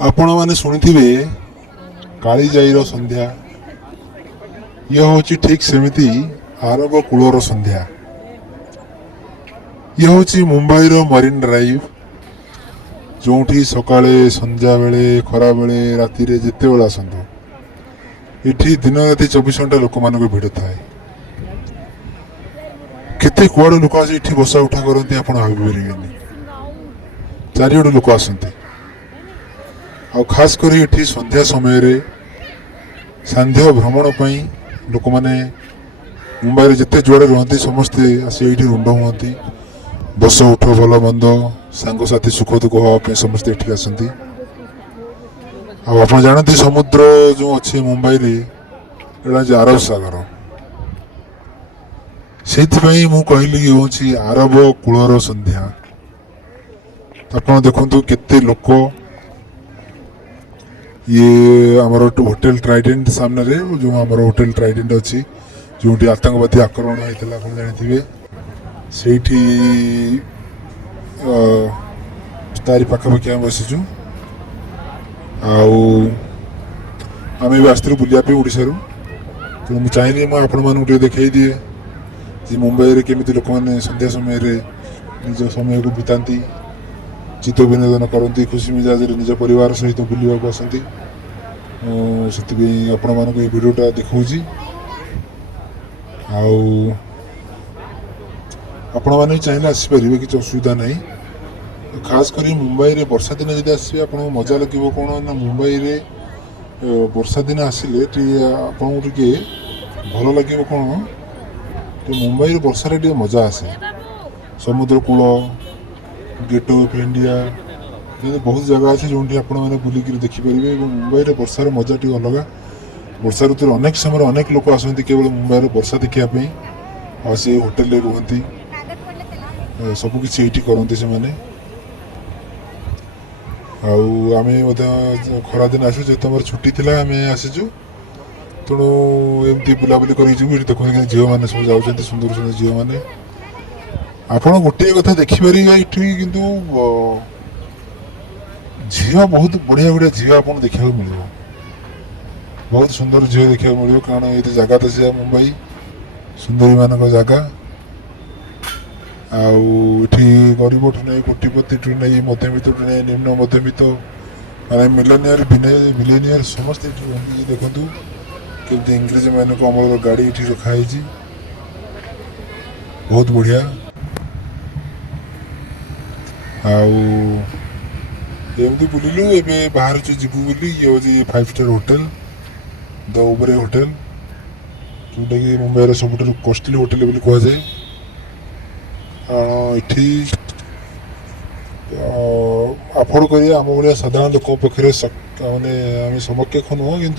आपण मैंने शुणिथिबे कालीजाईर संध्या ये हूँ ठीक सेमिति आरब कूलर संध्या ये हूँ मुंबईर मरीन ड्राइव जो सकाळे संध्या बेले खरा बेले राति जिते बेले आसतु ये दिन राति 24 घंटा लोक मान भिड़ थाए केते कुआड़ लोक आसी बसा उठा करती आप भाई चारिड़ लोक आसती आ खास कर ये संध्या समय रे सांध्य भ्रमण पर लोक मैंने मुंबई जिते जुआड़े रुहति समस्ते आसी ये रुंड हुआ बस उठ भल मंद सांगसाथी सुख दुख हाँपे समस्ते ये आसती आप जानते समुद्र जो अच्छे मुंबई रे एटा अरब सागर से मु कहली हूँ आरब कूलर संध्या आप देखु केते लोक ये आमर होटेल ट्राइडेंट सामने रे जो आमर होटेल ट्राइडेंट अच्छी जो आतंकवादी आक्रमण होता आप जानते से तारी पाखापाखि आम बसीचु आम भी आसलु बुलापी ओडार तो मुझे चाहिए मुझे देखा दिए कि मुंबई रे केमी लोक मैंने संध्या समय निज समय को बिताती चित्त विनोदन करती खुशी मिजाज निज परिवार सहित बुलवाक आसती से आपण मानक ये भिडियोटा देखा आपण मैंने चाहिए आसपारे किसी असुविधा ना खास कर मुंबई रे वर्षा दिन जब आसवे आप मजा लगे कौन ना मुंबई रे वर्षा दिन आसिले आपको टे भल लगे कौन तो मुंबई रे वर्षा रे मजा आसे समुद्र कूल गेट ऑफ इंडिया बहुत जगह अच्छे जो आपने बुलिक देखिपारे मुंबई रे वर्षार मजा टी अलग वर्षा ऋतु अनेक समय अनेक लोक आसती केवल मुंबई रे वर्षा देखापी आ से होटेल रे रुहती सबकिछ ये करते से आम खरा दिन आसु जेहतु आम छुट्टी थी आम आसीचु तेणु एमती बुलाबुली कर देखते झील मैंने सब जाऊँच सुंदर सुंदर झील मैंने आप गोटे कथा देखिपारे ये किंतु झील बहुत बढ़िया बढ़िया झील आप देखा मिल बहुत सुंदर झील देखा मिल कारण ये जगह तो से मुंबई सुंदरी मान जगह आठी गरीब ठू नहीं कोटिपति ठू नहीं मध्यमित ठू नहीं निम्न मध्यमित माने मिलेनियर मिलेनियर समस्ते देखु केमती इंग्रेज मान अमल गाड़ी ये रखाई बहुत बढ़िया आमती बुलिलु ए बाहर जीवु बोली ये हूँ 5 स्टार होटेल द ओबरे होटेल जोटा कि मुंबई सब कॉस्टली होटेल बोली कहुए ये अफोर्ड कर आम भाया साधारण लोक पाखे मैंने आम समकक्ष नुह कि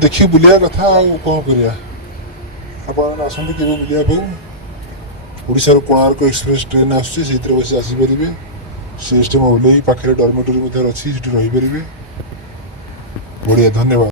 देखिए बुलिया कथा कौन करा आसतु के बुलाया ओडिशार कोणार्क एक्सप्रेस ट्रेन आसुची बस आसीपारे से ओल्ल पाखे डरमेटोरी अच्छी रहीपर बढ़िया धन्यवाद।